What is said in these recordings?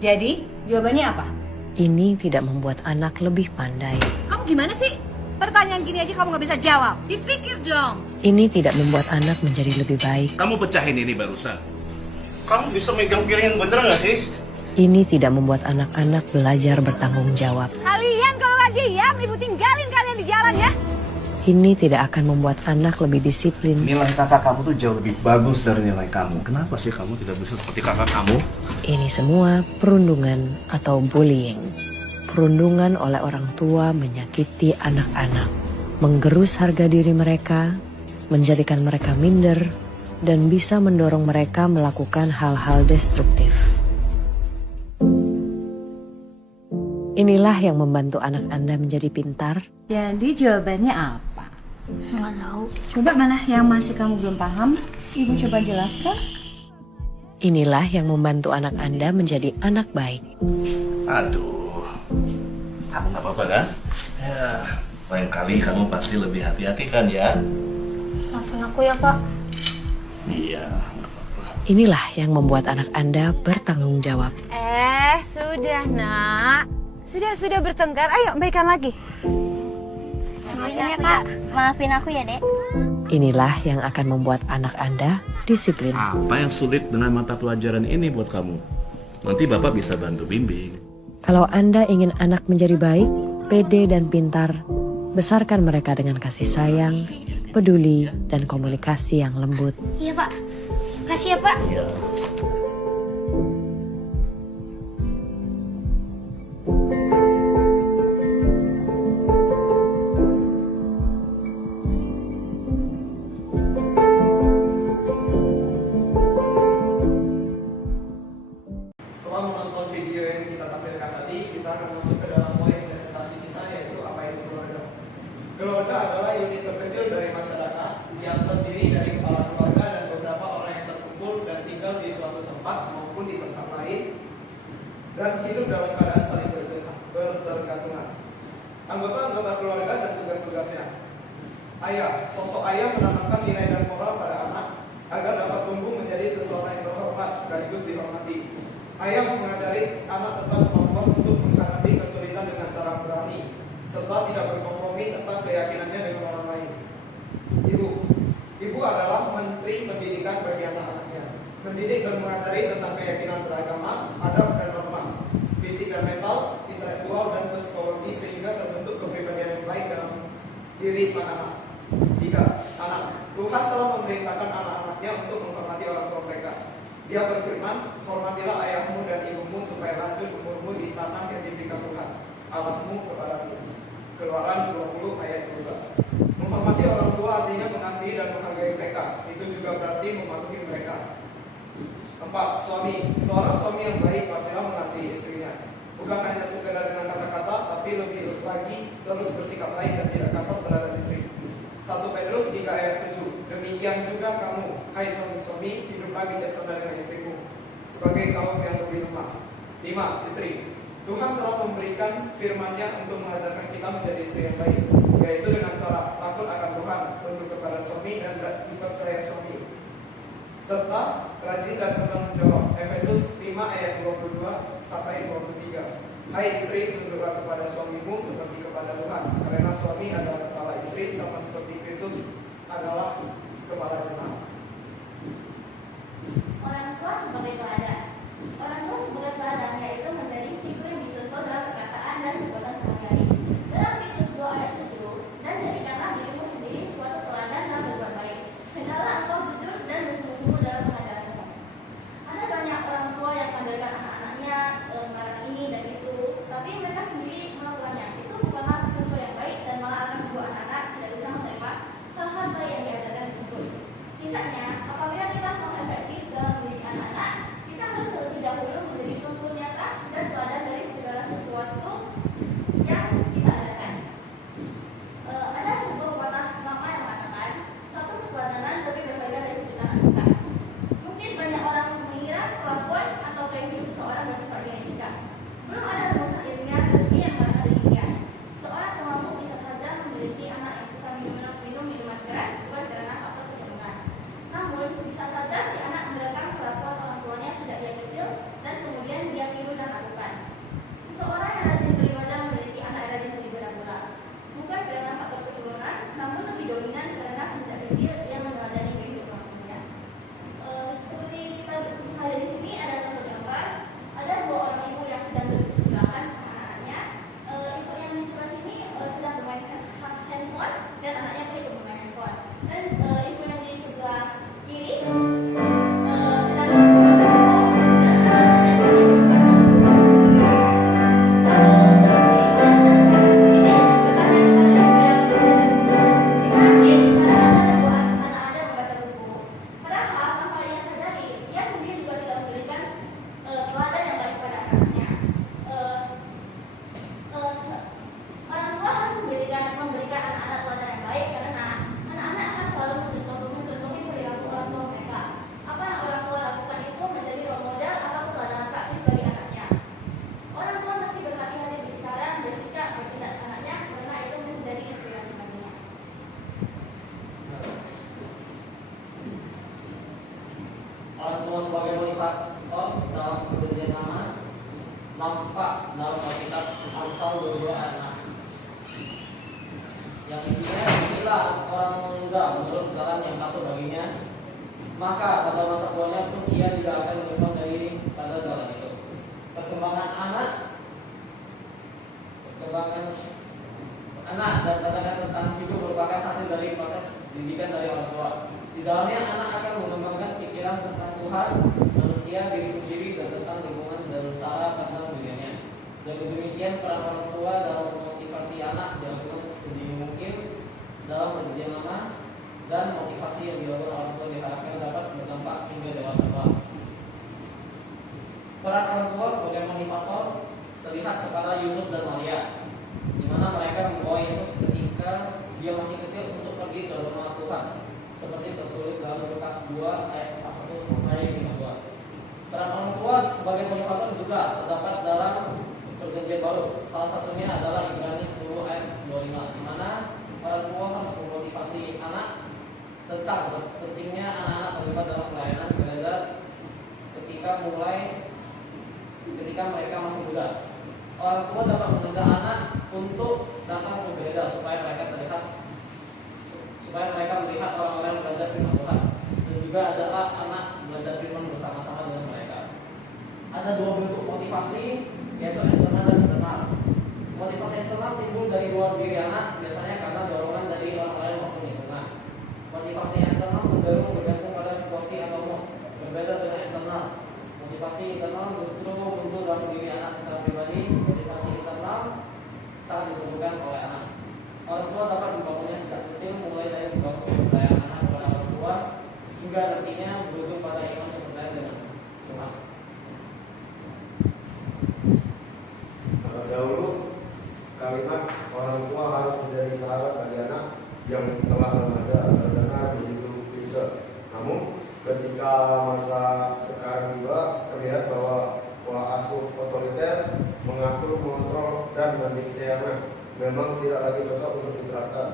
Jadi, jawabannya apa? Ini tidak membuat anak lebih pandai. Kamu gimana sih? Pertanyaan gini aja kamu nggak bisa jawab. Dipikir dong. Ini tidak membuat anak menjadi lebih baik. Kamu pecahin ini barusan. Kamu bisa megang piring yang bener nggak sih? Ini tidak membuat anak-anak belajar bertanggung jawab. Kalian kalau nggak diam, ibu tinggalin kalian di jalan ya. Ini tidak akan membuat anak lebih disiplin. Nilai kakak kamu tuh jauh lebih bagus dari nilai kamu. Kenapa sih kamu tidak bisa seperti kakak kamu? Ini semua perundungan atau bullying. Perundungan oleh orang tua menyakiti anak-anak, menggerus harga diri mereka, menjadikan mereka minder, dan bisa mendorong mereka melakukan hal-hal destruktif. Inilah yang membantu anak Anda menjadi pintar. Jadi jawabannya apa? Nggak tahu. Coba mana yang masih kamu belum paham? Ibu coba jelaskan. Inilah yang membantu anak Anda menjadi anak baik. Aduh, kamu nggak apa-apa kan? Ya, lain kali kamu pasti lebih hati-hati kan ya? Maafin aku ya, Kak. Iya, nggak apa-apa. Inilah yang membuat anak Anda bertanggung jawab. Sudah nak. Sudah bertengkar. Ayo, baikan lagi. Maafin ya, Kak. Maafin aku ya, Dek. Inilah yang akan membuat anak Anda disiplin. Apa yang sulit dengan mata pelajaran ini buat kamu? Nanti Bapak bisa bantu bimbing. Kalau Anda ingin anak menjadi baik, pede dan pintar, besarkan mereka dengan kasih sayang, peduli, dan komunikasi yang lembut. Iya, Pak. Kasih ya, Pak. Iya. Setelah menonton video yang kita tampilkan tadi, kita akan masuk ke dalam poin presentasi kita, yaitu apa itu keluarga. Keluarga adalah unit terkecil dari masyarakat yang terdiri dari kepala keluarga dan beberapa orang yang terkumpul dan tinggal di suatu tempat maupun di tempat lain dan hidup dalam keadaan saling bertergantungan. Anggota-anggota keluarga dan tugas-tugasnya. Ayah, sosok ayah menanamkan nilai dan moral pada anak agar dapat tumbuh menjadi seseorang yang terhormat sekaligus dihormati. Ayah mengajari anak tentang kemampuan untuk menghadapi kesulitan dengan cara berani, serta tidak berkompromi tentang keyakinannya dengan orang lain. Ibu adalah menteri pendidikan bagi anak-anaknya, mendidik dan mengajari tentang keyakinan beragama, adab dan norma, fisik dan mental, intelektual dan psikologi sehingga terbentuk kepribadian yang baik dalam diri sang anak. 3. Anak. Tuhan telah memerintahkan anak-anaknya untuk menghormati orang tua mereka. Dia berfirman, hormatilah ayahmu dan ibumu supaya lanjut umurmu di tanah yang diberikan Tuhan Allahmu kepadamu. Keluaran 20 ayat 12. Menghormati orang tua artinya mengasihi dan menghargai mereka. Itu juga berarti mematuhi mereka. 4. Suami. Seorang suami yang baik pastilah mengasihi istrinya. Bukan hanya sekedar dengan kata-kata, tapi lebih lagi terus bersikap baik dan tidak kasar terhadap istri. 1 Petrus 3 ayat 7. Demikian juga kamu, hai suami-suami, hiduplah bijaksana dengan istrimu, sebagai kaum yang lebih lemah. 5. Istri. Tuhan telah memberikan firman-Nya untuk mengajarkan kita menjadi istri yang baik, yaitu dengan cara takut akan Tuhan, tunduk kepada suami dan dipercaya suami, serta rajin dan bertanggung jawab. Efesus 5 ayat 22 sampai 23. Hai istri, tunduklah kepada suamimu seperti kepada Tuhan, karena suami adalah kepala istri sama seperti Kristus adalah kepala jemaat. Orang tua sebagai teladan. Orang tua sebagai teladan yaitu menjadi figur yang dicontoh dalam perkataan dan perbuatan sehari-hari. Dalam Titus 2 ayat 7, dan jadikanlah dirimu sendiri suatu teladan dalam berbuat baik. Hendaklah engkau jujur dan bersungguh-sungguh dalam pengajaranmu. Ada banyak orang tua yang mengajarkan anak-anaknya melarang ini dan itu, tapi mereka sendiri melakukannya. Itu bukanlah contoh yang baik dan malah akan membuat anak-anak tidak bisa menerima hal-hal baik yang diajarkan tersebut. Singkatnya, apabila kita mau efektif dalam mendidik anak-anak, kita harus terlebih dahulu menjadi dan duduk di sebelah kanan sama anaknya. Ibu yang di sebelah sini sedang bermain handphone dan anaknya pun ikut bermain handphone. Dan ibu yang di sebelah kiri sedang membaca buku dan anaknya pun ikut membaca buku. Lalu si ibu yang sedang ini bertanya kepada ibu yang membaca buku, gimana sih cara Anda membuat anak Anda membaca buku? Padahal tanpa ia sadari, ia sendiri juga tidak memberikan teladan yang baik pada anaknya. Orang tua harus memberikan anak-anak teladan yang baik karena anak-anak akan selalu mencontohi perilaku orang tua mereka. Apa yang orang tua lakukan itu menjadi role model atau teladan praktis bagi anaknya. Orang tua mesti berhati-hati berbicara, bersikap, bertindak anaknya karena itu menjadi inspirasi baginya. Orang tua sebagai motivator dalam perjanjian lama nampak dalam Alkitab Amsal 22 ayat 6 yang isinya, inilah orang muda menurut jalan yang patut baginya, maka pada masa tuanya pun ia tidak akan menyimpang dari pada jalan itu. Perkembangan anak dan pandangan tentang hidup merupakan hasil dari proses didikan dari orang tua. Di dalamnya anak akan mengembangkan pikiran tentang Tuhan, manusia, diri sendiri, dan tentang lingkungan dan cara pandang dirinya. Dan demikian peran orang tua dalam memotivasi anak dilakukan sedini mungkin dalam perjanjian lama, dan motivasi yang dilakukan orang tua diharapkan dapat berdampak hingga dewasa kelak. Peran orang tua sebagai motivator terlihat kepada Yusuf dan Maria, di mana mereka membawa Yesus ketika dia masih kecil untuk pergi ke rumah Tuhan, seperti tertulis dalam Lukas 2 ayat 41 sampai 52. Peran orang tua sebagai motivator juga terdapat dalam perjanjian baru. Salah satunya adalah Ibrani 10 ayat 25, di mana orang tua harus memotivasi anak tentang pentingnya anak-anak terlibat dalam pelayanan gereja ketika mereka masih muda. Orang tua dapat mengajak anak untuk datang ke gereja supaya mereka melihat orang-orang belajar firman Tuhan, dan juga ajaklah anak belajar firman bersama-sama dengan mereka. Ada dua bentuk motivasi, yaitu eksternal dan internal. Motivasi eksternal timbul dari luar diri anak, biasanya karena dorongan dari orang lain maupun internal. Motivasi eksternal cenderung bergantung pada situasi atau mood, berbeda dengan eksternal. Motivasi internal justru muncul dalam diri anak secara pribadi. Motivasi internal sangat ditentukan oleh anak. Orang tua dapat membangunnya sejak kecil, mulai dari membangun kepercayaan anak kepada orang tua hingga nantinya berujung pada iman kepercayaan dengan Tuhan. Dahulu kalimat orang tua harus menjadi sahabat bagi anak yang telah remaja terdengar begitu klise. Namun ketika masa sekarang tiba, terlihat bahwa pola asuh otoriter mengatur, mengontrol, dan mendikte anak memang tidak lagi cocok untuk diterapkan.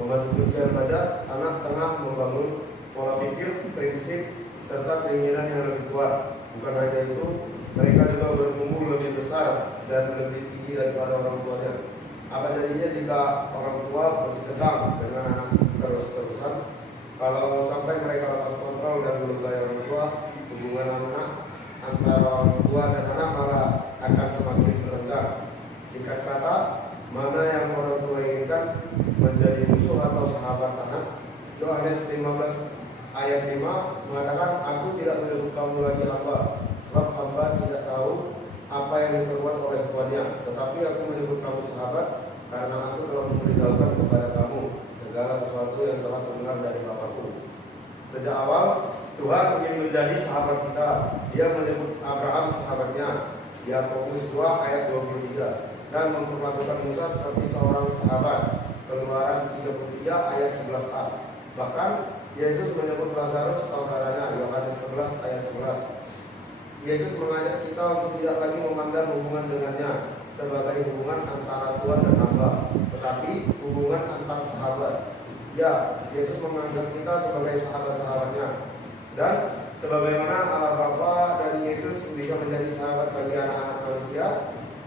Memasuki usia remaja, anak tengah membangun pola pikir, prinsip, serta keinginan yang lebih kuat. Bukan hanya itu, mereka juga bertumbuh lebih besar dan lebih tinggi daripada orang tuanya. Apa jadinya jika orang tua bersekutu dengan anak terus-terusan? Kalau sampai mereka lepas kontrol dan melukai orang tua, hubungan anak antara orang tua dan anak malah akan semakin renggang. Singkat kata, mana yang orang tua inginkan, menjadi musuh atau sahabat anak? Yohanes 15 ayat 5 mengatakan, aku tidak menyebut kamu lagi hamba, sebab hamba tidak tahu apa yang diperbuat oleh tuannya, tetapi aku menyebut kamu sahabat, karena aku telah memberitahukan kepada kamu segala sesuatu yang telah mendengar dari Bapakku. Sejak awal Tuhan ingin menjadi sahabat kita. Dia menyebut Abraham sahabatnya, Yakobus 2 ayat 23, dan memperlakukan Musa seperti seorang sahabat, Keluaran 33 ayat 11a. Bahkan Yesus menyebut Lazarus saudaranya, Yohanes 11 ayat 11. Yesus mengajak kita untuk tidak lagi memandang hubungan dengannya sebagai hubungan antara Tuhan dan hamba, tetapi hubungan antar sahabat. Ya, Yesus menganggap kita sebagai sahabat-sahabatnya. Dan sebagaimana Allah Bapa dan Yesus bisa menjadi sahabat bagi anak-anak manusia,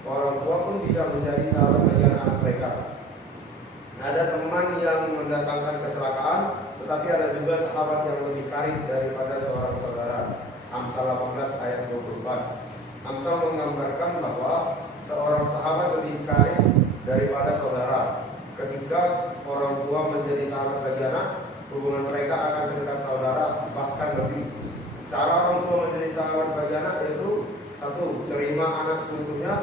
orang tua pun bisa menjadi sahabat bagi anak-anak mereka. Ada teman yang mendatangkan kecelakaan, tetapi ada juga sahabat yang lebih karib daripada seorang saudara. Amsal 18 ayat 24. Amsal menggambarkan bahwa seorang sahabat lebih kaya daripada saudara. Ketika orang tua menjadi sahabat bagi anak, hubungan mereka akan sedekat saudara, bahkan lebih. Cara orang tua menjadi sahabat bagi anak yaitu: satu, terima anak seutuhnya.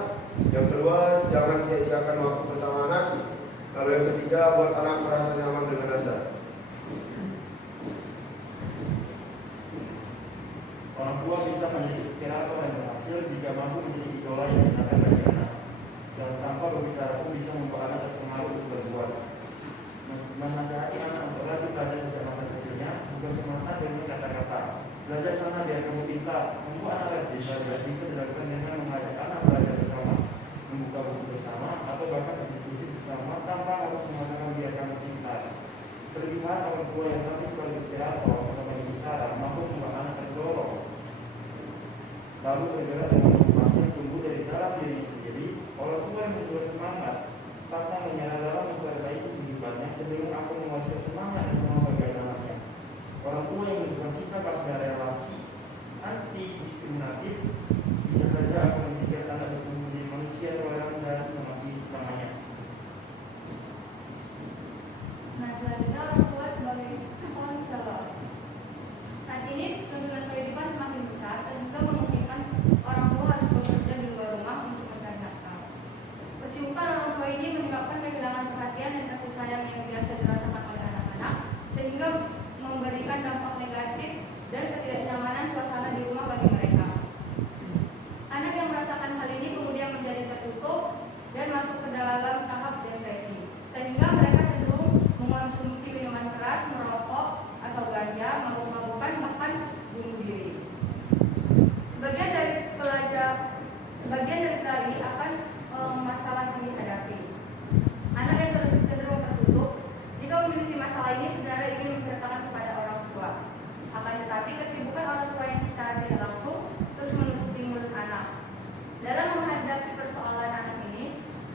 Yang kedua, jangan sia-siakan waktu bersama anak. Lalu yang ketiga, buat anak merasa nyaman dengan Anda. Orang tua bisa menjadi inspirator yang berhasil jika mampu menjadi idola yang menyenangkan bagi anak. Dan tanpa berbicara pun bisa membuat anak terpengaruh untuk berbuat. Menasihati anak untuk rajin belajar sejak masa kecilnya, bukan semata dengan kata-kata. Belajar sana biar kamu pintar. Membuat anak rajin belajar bisa dilakukan dengan mengajak anak belajar bersama, membuka buku bersama, atau bahkan berdiskusi bersama tanpa harus mengatakan biar kamu pintar. Terlihat orang tua yang nanti sebagai inspirator atau berbicara mampu membuat anak terdorong, lalu bergerak dengan motivasi yang tumbuh dari dalam diri sendiri. Orang tua yang menjual semangat tanpa menyerah dalam memperbaiki kehidupannya cenderung akan menguasai semangat dan sama bagi anaknya. Orang tua yang menunjukkan sikap pada relasi anti diskriminatif bisa saja akan menjadikan anak bertumbuh menjadi manusia toleran dan mengasihi sesamanya. Nah, selanjutnya orang tua sebagai konselor. Saat ini tuntutan kehidupan semakin besar sehingga memungkinkan orang tua harus bekerja di luar rumah untuk mencari nafkah. Kesibukan orang tua ini menyebabkan kehilangan perhatian dan kasih sayang yang biasa dirasakan oleh anak-anak, sehingga memberikan dampak negatif dan ketidaknyamanan suasana di rumah bagi mereka. Anak yang merasakan hal ini kemudian menjadi tertutup dan masuk ke dalam tahap depresi, sehingga mereka cenderung mengonsumsi minuman keras, merokok atau ganja, mabuk-mabukan, bahkan bunuh diri. Sebagian dari tadi akan masalah yang dihadapi. Anak yang cenderung tertutup jika memiliki masalah ini sebenarnya ingin menceritakan kepada orang tua. Akan tetapi kesibukan orang tua yang secara tidak langsung terus menutupi mulut anak. Dalam menghadapi persoalan anak ini,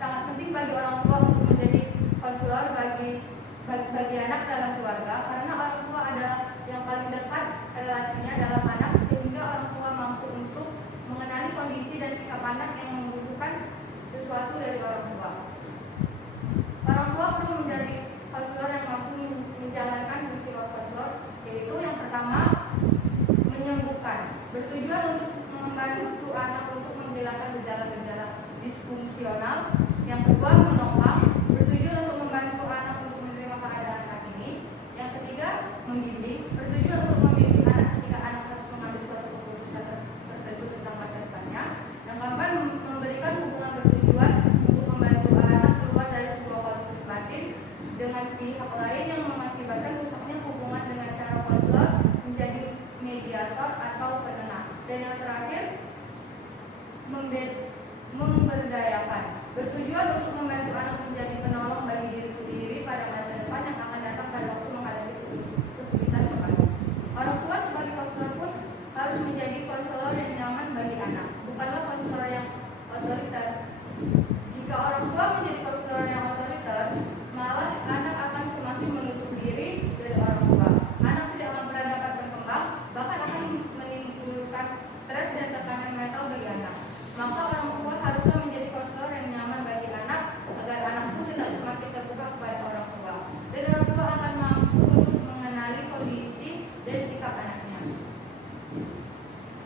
sangat penting bagi orang tua untuk menjadi konselor bagi anak dalam keluarga, karena orang tua adalah yang paling dekat relasinya dalam anak, sehingga orang tua mampu untuk mengenali kondisi dan sikap anak yang membutuhkan sesuatu dari orang tua. Orang tua perlu menjadi konselor yang mampu menjalankan fungsi konselor, yaitu yang pertama, menyembuhkan, bertujuan untuk membantu anak untuk menghilangkan gejala-gejala disfungsional. Yang kedua, menopang, bertujuan untuk membantu anak untuk menerima keadaan saat ini. Yang ketiga, membimbing, bertujuan untuk membimbing anak ketika anak harus mengambil suatu keputusan tertentu tentang masa depannya. Yang keempat, memberikan hubungan bertujuan untuk membantu anak keluar dari sebuah konflik batin dengan pihak lain yang mengakibatkan rusaknya hubungan dengan cara konselor menjadi mediator atau penengah. Dan yang terakhir, memberdayakan, bertujuan untuk membantu anak menjadi penolong bagi diri sendiri pada masa depan yang akan datang pada waktu menghadapi kesulitan depannya. Orang tua sebagai konselor pun harus menjadi konselor yang nyaman bagi anak, bukanlah konselor yang otoriter. Jika orang tua menjadi konselor yang otoriter, malah anak akan semakin menutup diri dari orang tua. Anak tidak akan pernah dapat berkembang, bahkan akan menimbulkan stres dan tekanan mental bagi anak. Maka orang tua haruslah menjadi konselor yang nyaman bagi anak, agar anak pun tidak semakin terbuka kepada orang tua. Dan orang tua akan mampu untuk mengenali kondisi dan sikap anaknya.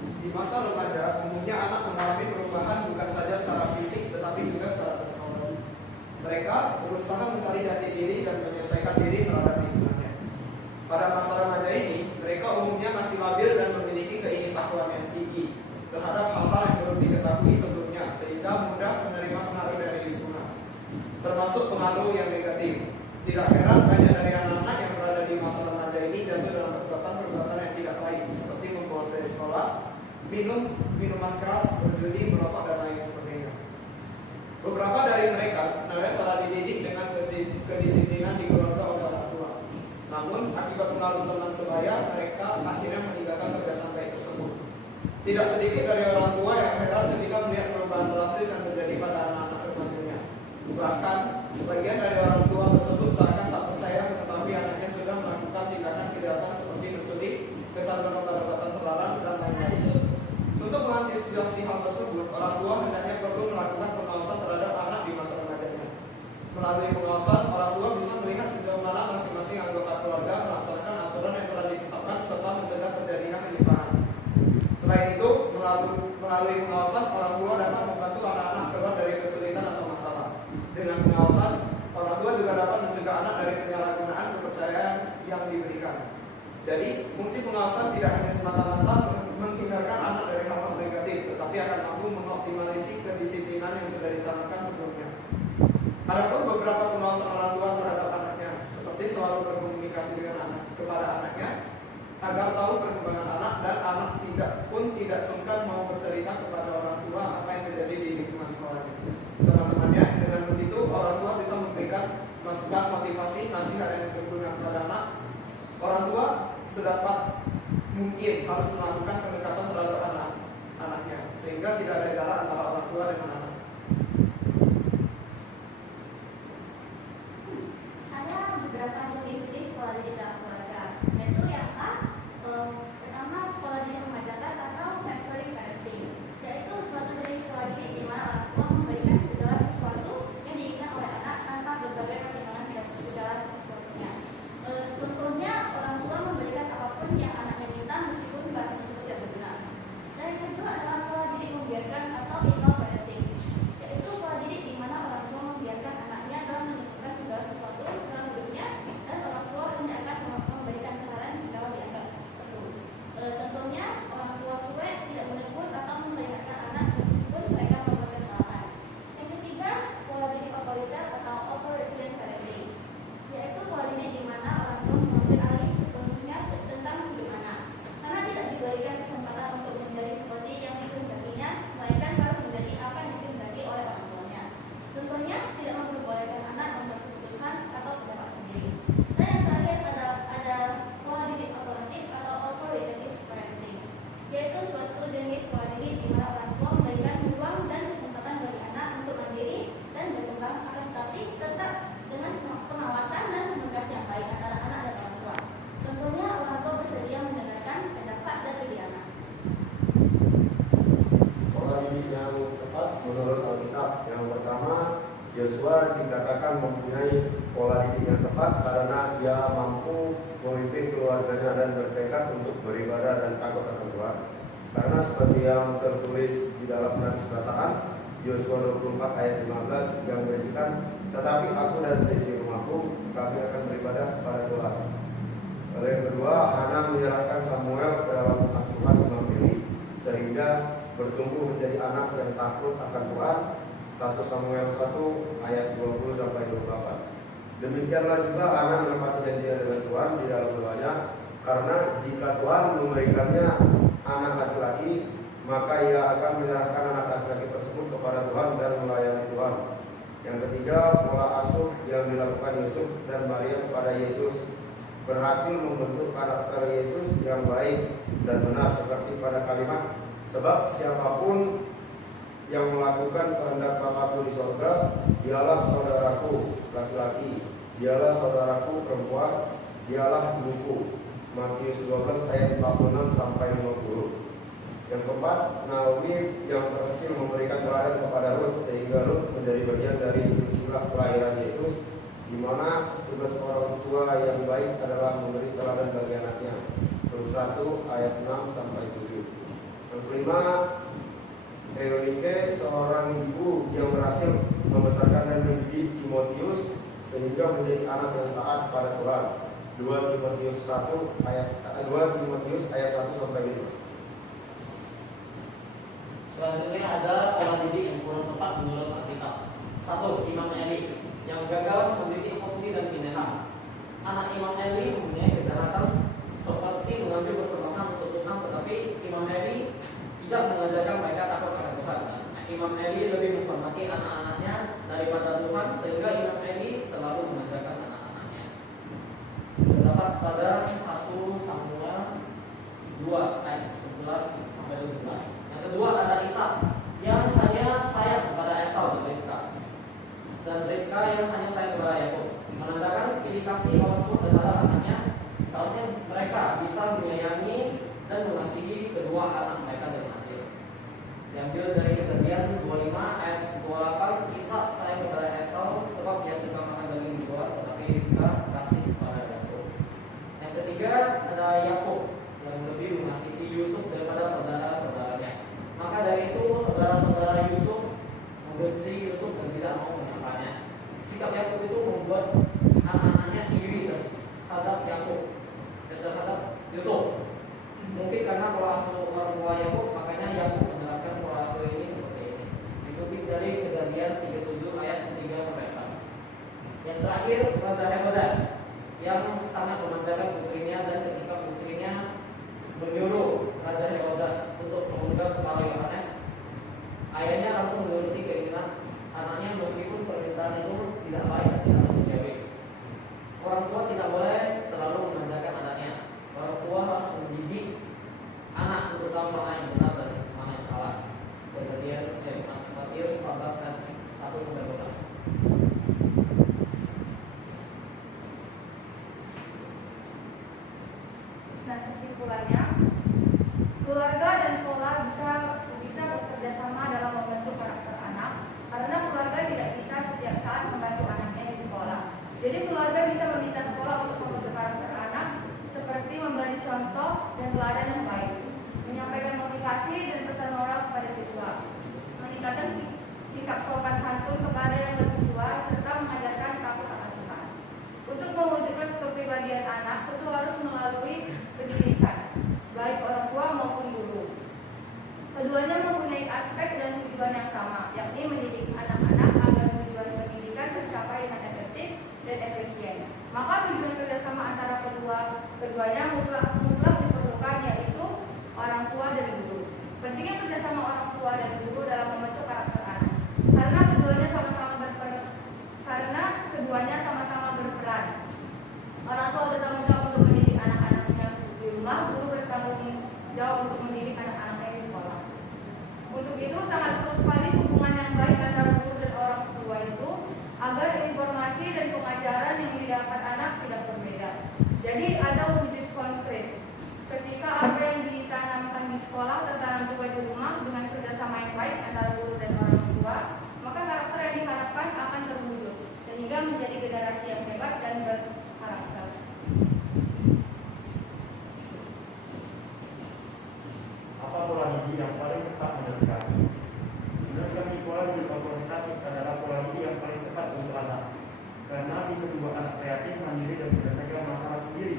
Di masa remaja, umumnya anak mengalami perubahan bukan saja secara fisik, tetapi juga secara psikologi. Mereka berusaha mencari jati diri dan menyesuaikan diri terhadap lingkungannya. Pada masa remaja ini, mereka umumnya masih labil dan memiliki keingintahuan yang tinggi terhadap hal-hal yang belum diketahui sebelumnya, sehingga mudah menerima pengaruh dari lingkungan, termasuk pengaruh yang negatif. Tidak heran banyak dari anak-anak yang berada di masa remaja ini jatuh dalam perbuatan-perbuatan yang tidak baik, seperti membosankan sekolah, minuman keras, berjudi, merokok, dan lain sebagainya. Beberapa dari mereka sebenarnya telah dididik dengan kedisiplinan di keluarga oleh orang tua. Namun, akibat pengaruh teman sebaya, mereka akhirnya meninggalkan kebiasaan baik tersebut. Tidak sedikit dari orang tua yang heran ketika melihat perubahan drastis yang terjadi pada anak-anak remajanya. Bahkan, sebagian dari orang tua tersebut seakan tak percaya mengetahui anaknya sudah melakukan tindakan kejahatan seperti mencuri, kecanduan obat-obatan terlarang, dan lain-lain. Untuk mengantisipasi hal tersebut, Melalui pengawasan, orang tua bisa melihat sejauh mana masing-masing anggota keluarga melaksanakan aturan yang telah ditetapkan serta mencegah terjadinya penyimpangan. Selain itu, melalui pengawasan, orang tua dapat membantu anak-anak keluar dari kesulitan atau masalah. Dengan pengawasan, orang tua juga dapat mencegah anak dari penyalahgunaan kepercayaan yang diberikan. Jadi, fungsi pengawasan tidak hanya semata-mata menghindarkan anak dari hal-hal negatif, tetapi akan mampu mengoptimalisasi kedisiplinan yang sudah ditanamkan sebelumnya. Adapun beberapa pengawasan orang tua terhadap anaknya, seperti selalu berkomunikasi dengan anak kepada anaknya, agar tahu perkembangan anak dan anak tidak sungkan mau bercerita kepada orang tua apa yang terjadi di lingkungan sekolahnya. Teman-temannya, dengan begitu orang tua bisa memberikan masukan, motivasi, nasihat yang berguna kepada anak. Orang tua sedapat mungkin harus melakukan pendekatan terhadap anaknya, sehingga tidak ada jarak antara orang tua dengan anak. Ada beberapa jenis sekolah didik dalam keluarga, yaitu yang pertama sekolah didik mengajarkan atau temporary parenting, yaitu suatu jenis sekolah didik di mana orang tua memberikan segala sesuatu yang diinginkan oleh anak tanpa berbagai pertimbangan tidak segala sesuatunya. Contohnya orang tua memberikan apapun yang anaknya minta meskipun barang tersebut tidak berguna. Dan yang kedua adalah pola didik membiarkan atau ignore parenting, yaitu pola didik di mana orang tua membiarkan anaknya dalam menentukan segala sesuatu dalam hidupnya dan orang tua hanya akan memberikan saran jika dianggap perlu. Contohnya orang tua cuek, tidak menegur atau memperingatkan anak meskipun mereka melakukan kesalahan. Yang ketiga, pola didik otoriter atau authoritarian parenting, yaitu pola didik di mana orang tua mengambil alih sepenuhnya tentang bagaimana, karena tidak diberikan kesempatan untuk menjadi seperti yang dikehendakinya, melainkan harus menjadi apa yang dikehendaki oleh orang tuanya. Contohnya, tidak memperbolehkan anak membuat keputusan atau pendapat sendiri. Dan yang terakhir ada pola didik otoratif atau authoritative parenting, yaitu suatu jenis pola didik di mana orang tua memberikan ruang dan kesempatan bagi anak untuk mandiri dan berkembang, akan tetapi tetap dengan pengawasan dan komunikasi yang baik antara anak dan orang tua. Contohnya, orang tua bersedia mendengarkan pendapat dan ide anak. Pola didik yang tepat menurut Alkitab. Yang pertama, Yosua dikatakan mempunyai pola didik yang tepat karena dia mampu memimpin keluarganya dan bertekad untuk beribadah dan takut akan Tuhan. Karena seperti yang tertulis di dalam nats bacaan Yosua 24 ayat 15 yang berisikan, tetapi aku dan seisi rumahku, kami akan beribadah kepada Tuhan. Lalu yang kedua, Hana menyerahkan Samuel ke dalam asuhan Imam Eli sehingga bertumbuh menjadi anak yang takut akan Tuhan. 1 Samuel 1 ayat 20 sampai 28. Demikianlah juga Hana menepati janji dengan Tuhan di dalam doanya, karena jika Tuhan memberikannya anak laki-laki, maka ia akan menyerahkan anak laki-laki tersebut kepada Tuhan dan melayani Tuhan. Yang ketiga, pola asuh yang dilakukan Yusuf dan Maria kepada Yesus berhasil membentuk karakter Yesus yang baik dan benar, seperti pada kalimat, sebab siapapun yang melakukan kehendak Bapakku di sorga, dialah saudaraku laki-laki, dialah saudaraku perempuan, dialah ibuku. Matius 12 ayat 46 sampai 50. Yang keempat, Naomi yang berhasil memberikan teladan kepada Ruth sehingga Ruth menjadi bagian dari silsilah kelahiran Yesus, di mana tugas orang tua yang baik adalah memberi teladan bagi anaknya. Rut 1 ayat 6 sampai 7. Yang kelima, Eunike, seorang ibu yang berhasil membesarkan dan mendidik Timotius sehingga menjadi anak yang taat pada Tuhan. 2 Timotius 1 ayat 1 sampai 5. Selanjutnya ada pola didik yang kurang tepat menurut Alkitab. 1. Imam Eli yang gagal mendidik Hofni dan Pinehas. Anak Imam Eli mempunyai kejahatan seperti mengambil persembahan untuk Tuhan, tetapi Imam Eli tidak mengajarkan mereka takut akan Tuhan. Imam Eli lebih menghormati anak-anaknya daripada Tuhan, sehingga Imam Eli terlalu mengajarkan anak-anaknya. Terdapat pada 1 Samuel 2 ayat 11 sampai 12. Yang kedua ada Ishak yang hanya sayang kepada Esau dan Ribka, dan Ribka yang hanya sayang kepada Yakub, menandakan pilih kasih orang tua terhadap anaknya. Seharusnya mereka bisa menyayangi dan mengasihi kedua anak mereka dengan adil. Diambil dari Kejadian 25 ayat 28, Ishak sayang kepada Esau sebab dia suka pendidikan kasih kepada Yakub. Yang ketiga ada Yakub yang lebih mengasihi Yusuf daripada saudara-saudaranya. Maka dari itu saudara-saudara Yusuf membenci Yusuf dan tidak mau menyapanya. Sikap Yakub itu membuat anak-anaknya iri terhadap Yakub dan terhadap Yusuf. Mungkin karena pola asuh orang tua Yakub, makanya Yakub menerapkan pola asuh ini seperti ini. Dikutip dari Kejadian 37 ayat 3 sampai 4. Yang terakhir Raja Herodes yang sangat memanjakan putrinya, dan ketika putrinya menyuruh Raja Herodes untuk mengundang kepala Yohanes, ayahnya langsung menuruti keinginan anaknya meskipun permintaan itu tidak baik dan tidak manusiawi. Orang tua tidak boleh terlalu memanjakan anaknya. Orang tua harus mendidik anak untuk tahu mana yang benar dan mana yang salah. Matius 14 dan 1 sampai 12. Nah, kesimpulannya, keluarga dan sekolah bisa bekerja sama dalam membentuk karakter anak, karena keluarga tidak bisa setiap saat membantu anaknya di sekolah. Jadi keluarga bisa meminta sekolah untuk membentuk karakter anak, seperti memberi contoh dan teladan yang baik, menyampaikan motivasi dan pesan moral kepada siswa, meningkatkan sikap sopan santun kepada yang lebih tua, serta mengajarkan takut akan Tuhan. Untuk mewujudkan kepribadian anak, tentu harus melalui pendidikan, baik orang tua maupun guru. Keduanya mempunyai aspek dan tujuan yang sama, yakni mendidik anak-anak agar tujuan pendidikan tercapai dengan efektif dan efisien. Maka tujuan kerjasama antara keduanya mutlak diperlukan, yaitu orang tua dan guru. Pentingnya kerjasama orang tua dan guru dalam membentuk karakter anak, karena keduanya sama-sama berperan. Orang tua bertanggung jawab untuk mendidik anak-anaknya di rumah, guru bertanggung jawab untuk mendidik anak-anaknya di sekolah. Untuk itu sangat perlu sekali hubungan yang baik antara guru dan orang tua itu, agar informasi dan pengajaran yang didapat anak tidak berbeda. Jadi ada wujud konkret. Ketika apa yang ditanamkan di sekolah tertanam juga di rumah dengan kerjasama yang baik antara guru dan orang tua, maka karakter yang diharapkan akan terwujud, sehingga menjadi generasi yang hebat dan berkarakter. Apa pola didik yang paling tepat menurut kami? Menurut kami, pola didik otoritatif adalah pola didik yang paling tepat untuk anak, karena bisa membuat anak kreatif, mandiri, dan menyelesaikan masalah sendiri.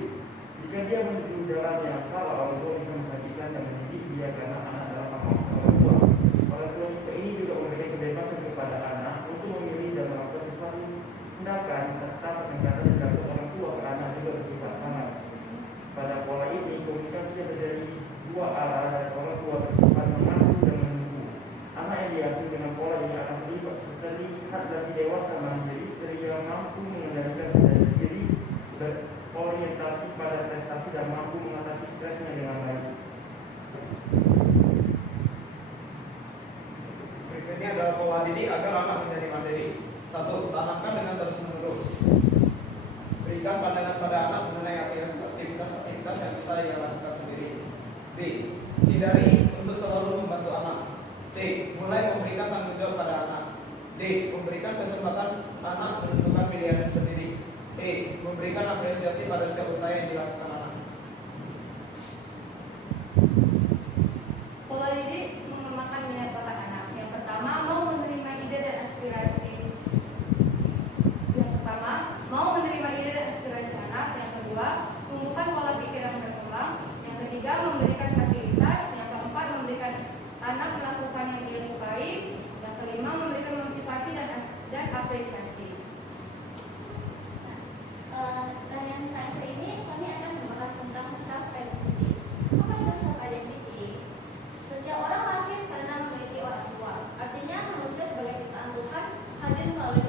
Jika dia menuju jalan yang salah, orang tua bisa memperhatikan dan mendidik dia karena anak dalam pengawasan orang tua. Orang tua ini juga memberikan kebebasan kepada anak untuk memilih dan melakukan sesuatu tindakan serta pendekatan yang dilakukan orang tua ke anak juga bersifat aman. Pada pola ini, komunikasi yang terjadi dua arah dari orang tua bersifat mengasuh dan menunggu. Anak yang diasuh dengan pola ini akan terlihat lebih dewasa, mandiri, ceria, mampu mengendalikan diri, berorientasi pada prestasi, dan mampu mengatasi stresnya dengan baik. Berikutnya adalah pola didik agar anak menjadi mandiri. 1. Tanamkan dengan terus-menerus. Berikan pandangan pada anak mengenai aktivitas-aktivitas yang bisa ia lakukan sendiri. B. Hindari untuk selalu membantu anak. C. Mulai memberikan tanggung jawab pada anak. D. Memberikan kesempatan anak menentukan pilihannya sendiri. E. Memberikan apresiasi pada setiap usaha yang dilakukan anak. Pola didik mengembangkan minat bakat anak. Yang pertama, mau menerima ide dan aspirasi. Anak. Yang kedua, tumbuhkan pola pikir yang berkembang. Yang ketiga, memberikan fasilitas. Yang keempat, memberikan anak melakukan yang dia sukai. Yang kelima, memberikan motivasi dan apresiasi. Dan yang selanjutnya ini kami akan membahas tentang self identity. Apa itu self identity? Setiap orang lahir karena memiliki orang tua. Artinya manusia sebagai ciptaan Tuhan hadir melalui